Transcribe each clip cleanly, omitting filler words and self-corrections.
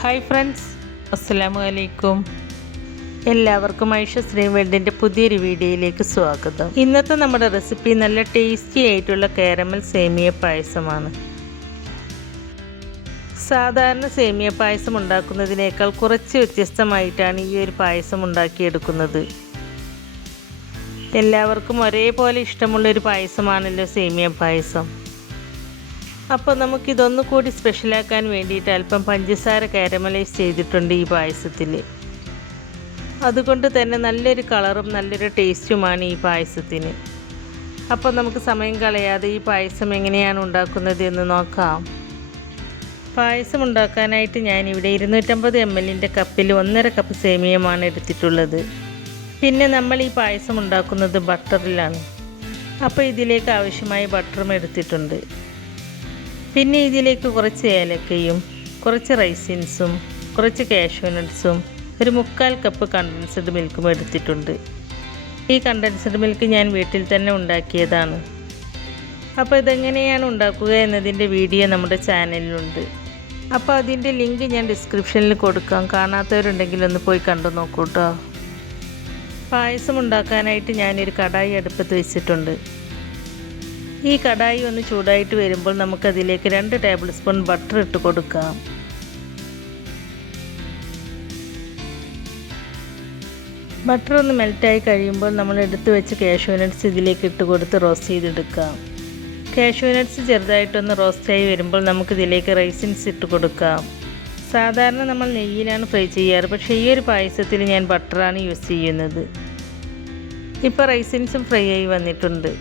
Hi friends, അസ്സലാമു അലൈക്കും. എല്ലാവർക്കും ഐഷ വേൾഡിൻ്റെ പുതിയൊരു വീഡിയോയിലേക്ക് സ്വാഗതം. ഇന്നത്തെ നമ്മുടെ റെസിപ്പി നല്ല ടേസ്റ്റി ആയിട്ടുള്ള കാരമൽ സേമിയ പായസമാണ്. സാധാരണ സേമിയ പായസം ഉണ്ടാക്കുന്നതിനേക്കാൾ കുറച്ച് വ്യത്യസ്തമായിട്ടാണ് ഈ ഒരു പായസം ഉണ്ടാക്കിയെടുക്കുന്നത്. എല്ലാവർക്കും ഒരേപോലെ ഇഷ്ടമുള്ളൊരു പായസമാണല്ലോ സേമിയ പായസം. അപ്പോൾ നമുക്കിതൊന്നു കൂടി സ്പെഷ്യലാക്കാൻ വേണ്ടിയിട്ട് അല്പം പഞ്ചസാര കാരമലൈസ് ചെയ്തിട്ടുണ്ട് ഈ പായസത്തിൽ. അതുകൊണ്ട് തന്നെ നല്ലൊരു കളറും നല്ലൊരു ടേസ്റ്റുമാണ് ഈ പായസത്തിന്. അപ്പോൾ നമുക്ക് സമയം കളയാതെ ഈ പായസം എങ്ങനെയാണ് ഉണ്ടാക്കുന്നത് എന്ന് നോക്കാം. പായസം ഉണ്ടാക്കാനായിട്ട് ഞാനിവിടെ 250 ml കപ്പിൽ 1.5 കപ്പ് സേമിയമാണ് എടുത്തിട്ടുള്ളത്. പിന്നെ നമ്മൾ ഈ പായസം ഉണ്ടാക്കുന്നത് ബട്ടറിലാണ്. അപ്പോൾ ഇതിലേക്ക് ആവശ്യമായ ബട്ടറും എടുത്തിട്ടുണ്ട്. പിന്നെ ഇതിലേക്ക് കുറച്ച് ഏലക്കയും കുറച്ച് റൈസിൻസും കുറച്ച് കാഷ്യൂ നട്ട്സും 1/4 കപ്പ് കണ്ടൻസ്ഡ് മിൽക്കും എടുത്തിട്ടുണ്ട്. ഈ കണ്ടൻസ്ഡ് മിൽക്ക് ഞാൻ വീട്ടിൽ തന്നെ ഉണ്ടാക്കിയതാണ്. അപ്പോൾ ഇതെങ്ങനെയാണ് ഉണ്ടാക്കുക എന്നതിൻ്റെ വീഡിയോ നമ്മുടെ ചാനലിലുണ്ട്. അപ്പോൾ അതിൻ്റെ ലിങ്ക് ഞാൻ ഡിസ്ക്രിപ്ഷനിൽ കൊടുക്കാം. കാണാത്തവരുണ്ടെങ്കിൽ ഒന്ന് പോയി കണ്ടു നോക്കൂ കേട്ടോ. പായസം ഉണ്ടാക്കാനായിട്ട് ഞാനൊരു കടായി അടുപ്പത്ത് വെച്ചിട്ടുണ്ട്. ഈ കടായി ഒന്ന് ചൂടായിട്ട് വരുമ്പോൾ നമുക്കതിലേക്ക് 2 ടേബിൾ സ്പൂൺ ബട്ടർ ഇട്ട് കൊടുക്കാം. ബട്ടർ ഒന്ന് മെൽറ്റായി കഴിയുമ്പോൾ നമ്മൾ എടുത്തു വെച്ച് കാഷ്യൂ നട്ട്സ് ഇതിലേക്ക് ഇട്ട് കൊടുത്ത് റോസ്റ്റ് ചെയ്തെടുക്കാം. കാഷ്യൂ നട്ട്സ് ചെറുതായിട്ടൊന്ന് റോസ്റ്റായി വരുമ്പോൾ നമുക്കിതിലേക്ക് റൈസിൻസ് ഇട്ട് കൊടുക്കാം. സാധാരണ നമ്മൾ നെയ്യിലാണ് ഫ്രൈ ചെയ്യാറ്, പക്ഷേ ഈ ഒരു പായസത്തിൽ ഞാൻ ബട്ടറാണ് യൂസ് ചെയ്യുന്നത്. ഇപ്പോൾ റൈസിൻസും ഫ്രൈ ആയി വന്നിട്ടുണ്ട്.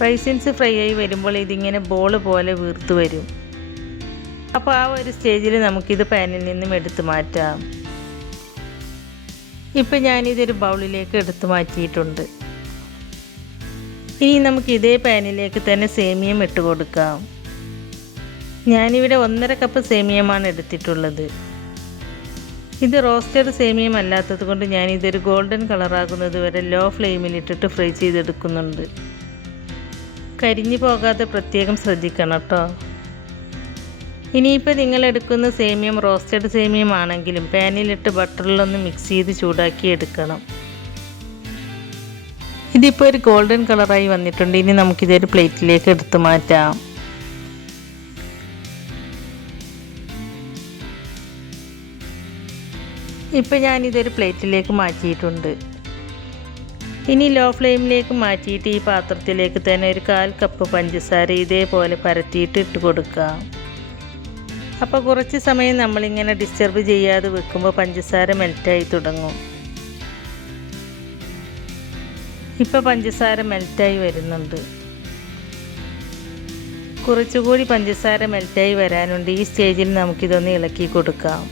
റൈസിൻസ് ഫ്രൈ ആയി വരുമ്പോൾ ഇതിങ്ങനെ ബോൾ പോലെ വീർത്ത് വരും. അപ്പോൾ ആ ഒരു സ്റ്റേജിൽ നമുക്കിത് പാനിൽ നിന്നും എടുത്തു മാറ്റാം. ഇപ്പം ഞാനിതൊരു ബൗളിലേക്ക് എടുത്തു മാറ്റിയിട്ടുണ്ട്. ഇനി നമുക്ക് ഇതേ പാനിലേക്ക് തന്നെ സേമിയം ഇട്ട് കൊടുക്കാം. ഞാനിവിടെ 1.5 കപ്പ് സേമിയമാണ് എടുത്തിട്ടുള്ളത്. ഇത് റോസ്റ്റഡ് സേമിയം അല്ലാത്തത് കൊണ്ട് ഞാനിതൊരു ഗോൾഡൻ കളറാകുന്നത് വരെ ലോ ഫ്ലെയിമിലിട്ടിട്ട് ഫ്രൈ ചെയ്തെടുക്കുന്നുണ്ട്. കരിഞ്ഞു പോകാതെ പ്രത്യേകം ശ്രദ്ധിക്കണം കേട്ടോ. ഇനിയിപ്പോൾ നിങ്ങൾ എടുക്കുന്ന സേമിയം റോസ്റ്റഡ് സേമിയം ആണെങ്കിലും പാനിലിട്ട് ബട്ടറിലൊന്ന് മിക്സ് ചെയ്ത് ചൂടാക്കി എടുക്കണം. ഇതിപ്പോൾ ഒരു ഗോൾഡൻ കളറായി വന്നിട്ടുണ്ട്. ഇനി നമുക്കിതൊരു പ്ലേറ്റിലേക്ക് എടുത്തു മാറ്റാം. ഇപ്പോൾ ഞാനിതൊരു പ്ലേറ്റിലേക്ക് മാറ്റിയിട്ടുണ്ട്. ഇനി ലോ ഫ്ലെയിമിലേക്ക് മാറ്റിയിട്ട് ഈ പാത്രത്തിലേക്ക് തന്നെ ഒരു 1/4 കപ്പ് പഞ്ചസാര ഇതേപോലെ പരത്തിയിട്ട് ഇട്ട് കൊടുക്കാം. അപ്പോൾ കുറച്ച് സമയം നമ്മളിങ്ങനെ ഡിസ്റ്റർബ് ചെയ്യാതെ വെക്കുമ്പോൾ പഞ്ചസാര മെൽറ്റായി തുടങ്ങും. ഇപ്പോൾ പഞ്ചസാര മെൽറ്റായി വരുന്നുണ്ട്. കുറച്ചുകൂടി പഞ്ചസാര മെൽറ്റായി വരാനുണ്ട്. ഈ സ്റ്റേജിൽ നമുക്കിതൊന്ന് ഇളക്കി കൊടുക്കാം.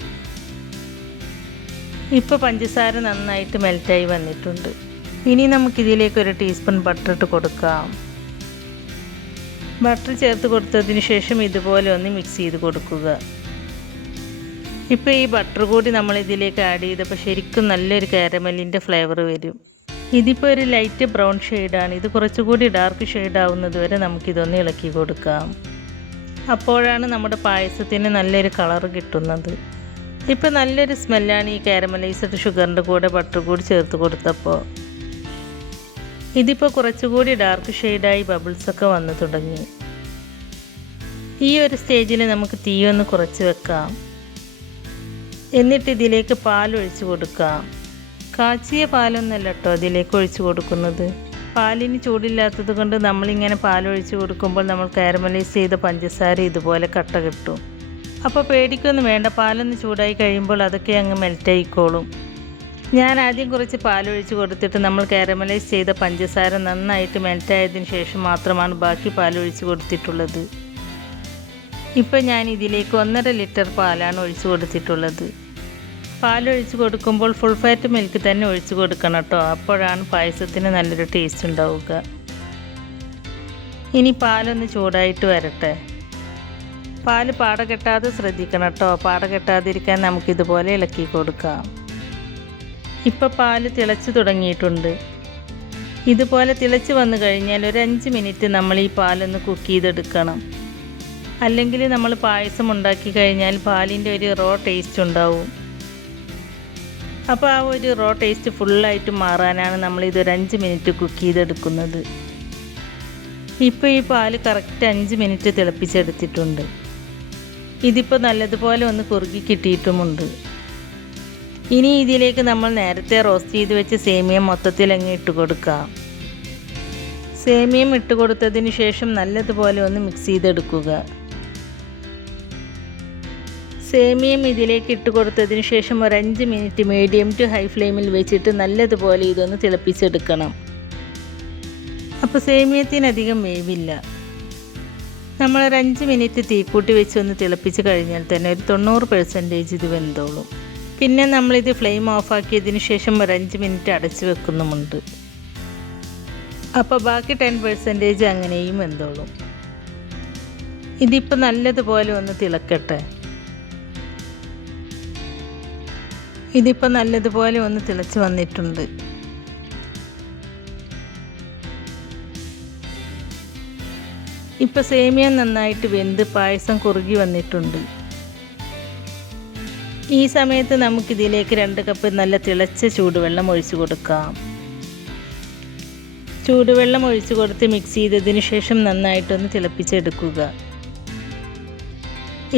ഇപ്പോൾ പഞ്ചസാര നന്നായിട്ട് മെൽറ്റായി വന്നിട്ടുണ്ട്. ഇനി നമുക്കിതിലേക്ക് 1 ടീസ്പൂൺ ബട്ടർ ഇട്ട് കൊടുക്കാം. ബട്ടർ ചേർത്ത് കൊടുത്തതിന് ശേഷം ഇതുപോലെ ഒന്ന് മിക്സ് ചെയ്ത് കൊടുക്കുക. ഇപ്പോൾ ഈ ബട്ടർ കൂടി നമ്മൾ ഇതിലേക്ക് ആഡ് ചെയ്തപ്പോൾ ശരിക്കും നല്ലൊരു കാരമലിൻ്റെ ഫ്ലേവർ വരും. ഇതിപ്പോൾ ഒരു ലൈറ്റ് ബ്രൗൺ ഷെയ്ഡാണ്. ഇത് കുറച്ചുകൂടി ഡാർക്ക് ഷെയ്ഡ് ആവുന്നത് വരെ നമുക്കിതൊന്ന് ഇളക്കി കൊടുക്കാം. അപ്പോഴാണ് നമ്മുടെ പായസത്തിന് നല്ലൊരു കളർ കിട്ടുന്നത്. ഇപ്പോൾ നല്ലൊരു സ്മെല്ലാണ് ഈ കാരമലൈസ്ഡ് ഷുഗറിൻ്റെ കൂടെ ബട്ടർ കൂടി ചേർത്ത് കൊടുത്തപ്പോൾ. ഇതിപ്പോൾ കുറച്ചുകൂടി ഡാർക്ക് ഷെയ്ഡായി ബബിൾസൊക്കെ വന്നു തുടങ്ങി. ഈ ഒരു സ്റ്റേജിൽ നമുക്ക് തീ ഒന്ന് കുറച്ച് വെക്കാം. എന്നിട്ട് ഇതിലേക്ക് പാലൊഴിച്ച് കൊടുക്കാം. കാച്ചിയ പാലൊന്നല്ല കേട്ടോ ഇതിലേക്ക് ഒഴിച്ച് കൊടുക്കുന്നത്. പാലിന് ചൂടില്ലാത്തത് കൊണ്ട് നമ്മളിങ്ങനെ പാലൊഴിച്ച് കൊടുക്കുമ്പോൾ നമ്മൾ കാരമലൈസ് ചെയ്ത പഞ്ചസാര ഇതുപോലെ കട്ട കിട്ടും. അപ്പോൾ പേടിക്കൊന്നും വേണ്ട, പാലൊന്ന് ചൂടായി കഴിയുമ്പോൾ അതൊക്കെ അങ്ങ് മെൽറ്റായിക്കോളും. ഞാൻ ആദ്യം കുറച്ച് പാലൊഴിച്ച് കൊടുത്തിട്ട് നമ്മൾ കാരമലൈസ് ചെയ്ത പഞ്ചസാര നന്നായിട്ട് മെൽറ്റായതിന് ശേഷം മാത്രമാണ് ബാക്കി പാലൊഴിച്ച് കൊടുത്തിട്ടുള്ളത്. ഇപ്പോൾ ഞാൻ ഇതിലേക്ക് 1.5 ലിറ്റർ പാലാണ് ഒഴിച്ച് കൊടുത്തിട്ടുള്ളത്. പാലൊഴിച്ച് കൊടുക്കുമ്പോൾ ഫുൾ ഫാറ്റ് മിൽക്ക് തന്നെ ഒഴിച്ച് കൊടുക്കണം കേട്ടോ. അപ്പോഴാണ് പായസത്തിന് നല്ലൊരു ടേസ്റ്റ് ഉണ്ടാവുക. ഇനി പാലൊന്ന് ചൂടായിട്ട് വരട്ടെ. പാല് പാട കെട്ടാതെ ശ്രദ്ധിക്കണം കേട്ടോ. പാട കെട്ടാതിരിക്കാൻ നമുക്കിതുപോലെ ഇളക്കി കൊടുക്കാം. ഇപ്പോൾ പാല് തിളച്ച് തുടങ്ങിയിട്ടുണ്ട്. ഇതുപോലെ തിളച്ച് വന്നു കഴിഞ്ഞാൽ ഒരു 5 മിനിറ്റ് നമ്മൾ ഈ പാലൊന്ന് കുക്ക് ചെയ്തെടുക്കണം. അല്ലെങ്കിൽ നമ്മൾ പായസം ഉണ്ടാക്കി കഴിഞ്ഞാൽ പാലിൻ്റെ ഒരു റോ ടേസ്റ്റ് ഉണ്ടാവും. അപ്പോൾ ആ ഒരു റോ ടേസ്റ്റ് ഫുള്ളായിട്ട് മാറാനാണ് നമ്മളിതൊരു 5 മിനിറ്റ് കുക്ക് ചെയ്തെടുക്കുന്നത്. ഇപ്പോൾ ഈ പാല് കറക്റ്റ് 5 മിനിറ്റ് തിളപ്പിച്ചെടുത്തിട്ടുണ്ട്. ഇതിപ്പോൾ നല്ലതുപോലെ ഒന്ന് കുറുകി കിട്ടിയിട്ടുമുണ്ട്. ഇനി ഇതിലേക്ക് നമ്മൾ നേരത്തെ റോസ്റ്റ് ചെയ്ത് വെച്ച സേമിയ മൊത്തത്തിൽ അങ്ങ് ഇട്ട് കൊടുക്കാം. സേമിയം ഇട്ട് കൊടുത്തതിന് ശേഷം നല്ലതുപോലെ ഒന്ന് മിക്സ് ചെയ്തെടുക്കുക. സേമിയം ഇതിലേക്ക് ഇട്ട് കൊടുത്തതിന് ശേഷം ഒരു 5 മിനിറ്റ് മീഡിയം ടു ഹൈ ഫ്ലെയിമിൽ വെച്ചിട്ട് നല്ലതുപോലെ ഇതൊന്ന് തിളപ്പിച്ചെടുക്കണം. അപ്പോൾ സേമിയത്തിനധികം വേവില്ല. നമ്മളൊരു 5 മിനിറ്റ് തീക്കൂട്ടി വെച്ച് ഒന്ന് തിളപ്പിച്ച് കഴിഞ്ഞാൽ തന്നെ ഒരു 90% ഇത് വെന്തോളും. പിന്നെ നമ്മളിത് ഫ്ലെയിം ഓഫാക്കിയതിന് ശേഷം ഒരു 5 മിനിറ്റ് അടച്ച് വെക്കുന്നുമുണ്ട്. അപ്പോൾ ബാക്കി 10% അങ്ങനെയും വെന്തോളും. ഇതിപ്പോൾ നല്ലതുപോലെ ഒന്ന് തിളക്കട്ടെ. ഇതിപ്പോൾ നല്ലതുപോലെ ഒന്ന് തിളച്ച് വന്നിട്ടുണ്ട്. ഇപ്പോൾ സേമിയ നന്നായിട്ട് വെന്ത് പായസം കുറുകി വന്നിട്ടുണ്ട്. ഈ സമയത്ത് നമുക്കിതിലേക്ക് 2 കപ്പ് നല്ല തിളച്ച ചൂടുവെള്ളം ഒഴിച്ചു കൊടുക്കാം. ചൂടുവെള്ളം ഒഴിച്ചു കൊടുത്ത് മിക്സ് ചെയ്തതിന് ശേഷം നന്നായിട്ടൊന്ന് തിളപ്പിച്ചെടുക്കുക.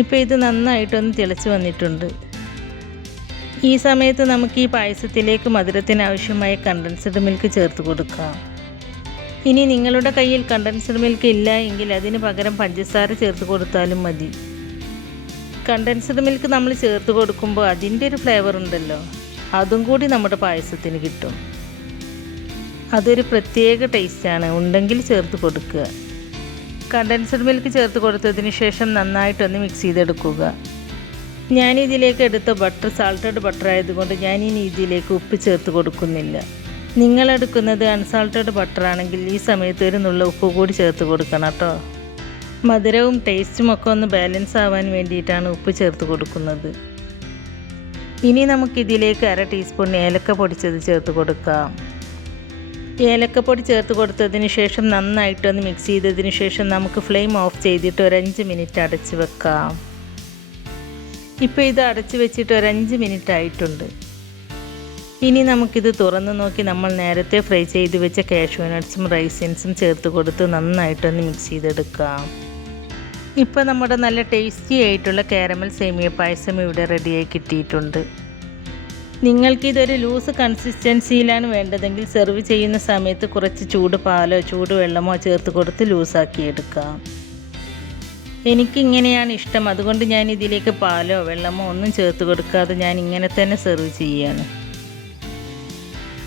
ഇപ്പോൾ ഇത് നന്നായിട്ടൊന്ന് തിളച്ച് വന്നിട്ടുണ്ട്. ഈ സമയത്ത് നമുക്ക് ഈ പായസത്തിലേക്ക് മധുരത്തിന് ആവശ്യമായ കണ്ടൻസ്ഡ് മിൽക്ക് ചേർത്ത് കൊടുക്കാം. ഇനി നിങ്ങളുടെ കയ്യിൽ കണ്ടൻസ്ഡ് മിൽക്ക് ഇല്ല എങ്കിൽ അതിന് പകരം പഞ്ചസാര ചേർത്ത് കൊടുത്താലും മതി. കണ്ടൻസ്ഡ് മിൽക്ക് നമ്മൾ ചേർത്ത് കൊടുക്കുമ്പോൾ അതിൻ്റെ ഒരു ഫ്ലേവർ ഉണ്ടല്ലോ, അതും കൂടി നമ്മുടെ പായസത്തിന് കിട്ടും. അതൊരു പ്രത്യേക ടേസ്റ്റാണ്. ഉണ്ടെങ്കിൽ ചേർത്ത് കൊടുക്കുക. കണ്ടൻസ്ഡ് മിൽക്ക് ചേർത്ത് കൊടുത്തതിന് ശേഷം നന്നായിട്ടൊന്ന് മിക്സ് ചെയ്തെടുക്കുക. ഞാനിതിലേക്ക് എടുത്ത ബട്ടർ സാൾട്ടഡ് ബട്ടർ ആയതുകൊണ്ട് ഞാനിനി ഇതിലേക്ക് ഉപ്പ് ചേർത്ത് കൊടുക്കുന്നില്ല. നിങ്ങളെടുക്കുന്നത് അൺസാൾട്ടഡ് ബട്ടർ ആണെങ്കിൽ ഈ സമയത്ത് ഒരു നുള്ള ഉപ്പ് കൂടി ചേർത്ത് കൊടുക്കണം കേട്ടോ. മധുരവും ടേസ്റ്റും ഒക്കെ ഒന്ന് ബാലൻസ് ആവാൻ വേണ്ടിയിട്ടാണ് ഉപ്പ് ചേർത്ത് കൊടുക്കുന്നത്. ഇനി നമുക്കിതിലേക്ക് 1/2 ടീസ്പൂൺ ഏലക്ക പൊടിച്ചത് ചേർത്ത് കൊടുക്കാം. ഏലക്കപ്പൊടി ചേർത്ത് കൊടുത്തതിന് ശേഷം നന്നായിട്ടൊന്ന് മിക്സ് ചെയ്തതിന് ശേഷം നമുക്ക് ഫ്ലെയിം ഓഫ് ചെയ്തിട്ട് ഒരു 5 മിനിറ്റ് അടച്ച് വെക്കാം. ഇപ്പോൾ ഇത് അടച്ച് വെച്ചിട്ട് ഒരു 5 മിനിറ്റ് ആയിട്ടുണ്ട്. ഇനി നമുക്കിത് തുറന്ന് നോക്കി നമ്മൾ നേരത്തെ ഫ്രൈ ചെയ്ത് വെച്ച കാഷ്യൂ നട്ട്സും റൈസിൻസും ചേർത്ത് കൊടുത്ത് നന്നായിട്ടൊന്ന് മിക്സ് ചെയ്തെടുക്കാം. ഇപ്പോൾ നമ്മുടെ നല്ല ടേസ്റ്റി ആയിട്ടുള്ള കാരമൽ സേമിയ പായസം ഇവിടെ റെഡിയായി കിട്ടിയിട്ടുണ്ട്. നിങ്ങൾക്കിതൊരു ലൂസ് കൺസിസ്റ്റൻസിയിലാണ് വേണ്ടതെങ്കിൽ സെർവ് ചെയ്യുന്ന സമയത്ത് കുറച്ച് ചൂട് പാലോ ചൂടുവെള്ളമോ ചേർത്ത് കൊടുത്ത് ലൂസാക്കിയെടുക്കാം. എനിക്കിങ്ങനെയാണ് ഇഷ്ടം. അതുകൊണ്ട് ഞാൻ ഇതിലേക്ക് പാലോ വെള്ളമോ ഒന്നും ചേർത്ത് കൊടുക്കാതെ ഞാൻ ഇങ്ങനെ തന്നെ സെർവ് ചെയ്യുകയാണ്.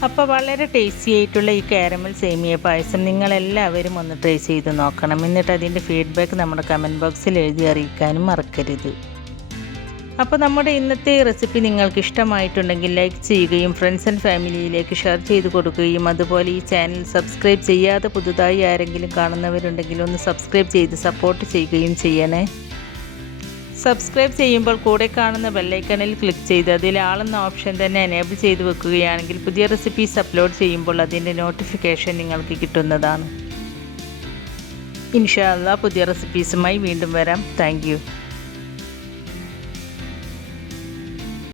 അപ്പോൾ വളരെ ടേസ്റ്റി ആയിട്ടുള്ള ഈ കാരമൽ സേമിയ പായസം നിങ്ങളെല്ലാവരും ഒന്ന് ട്രൈ ചെയ്ത് നോക്കണം. എന്നിട്ട് അതിൻ്റെ ഫീഡ്ബാക്ക് നമ്മുടെ കമൻറ്റ് ബോക്സിൽ എഴുതി അറിയിക്കാനും മറക്കരുത്. അപ്പോൾ നമ്മുടെ ഇന്നത്തെ റെസിപ്പി നിങ്ങൾക്ക് ഇഷ്ടമായിട്ടുണ്ടെങ്കിൽ ലൈക്ക് ചെയ്യുകയും ഫ്രണ്ട്സ് ആൻഡ് ഫാമിലിയിലേക്ക് ഷെയർ ചെയ്ത് കൊടുക്കുകയും അതുപോലെ ഈ ചാനൽ സബ്സ്ക്രൈബ് ചെയ്യാതെ പുതുതായി ആരെങ്കിലും കാണുന്നവരുണ്ടെങ്കിൽ ഒന്ന് സബ്സ്ക്രൈബ് ചെയ്ത് സപ്പോർട്ട് ചെയ്യുകയും ചെയ്യണേ. സബ്സ്ക്രൈബ് ചെയ്യുമ്പോൾ കൂടെ കാണുന്ന ബെല്ലൈക്കണിൽ ക്ലിക്ക് ചെയ്ത് അതിൽ ആളെന്ന ഓപ്ഷൻ തന്നെ എനേബിൾ ചെയ്ത് വെക്കുകയാണെങ്കിൽ പുതിയ റെസിപ്പീസ് അപ്ലോഡ് ചെയ്യുമ്പോൾ അതിൻ്റെ നോട്ടിഫിക്കേഷൻ നിങ്ങൾക്ക് കിട്ടുന്നതാണ്. ഇൻഷാ അല്ലാഹ് പുതിയ റെസിപ്പീസുമായി വീണ്ടും വരാം. Thank you.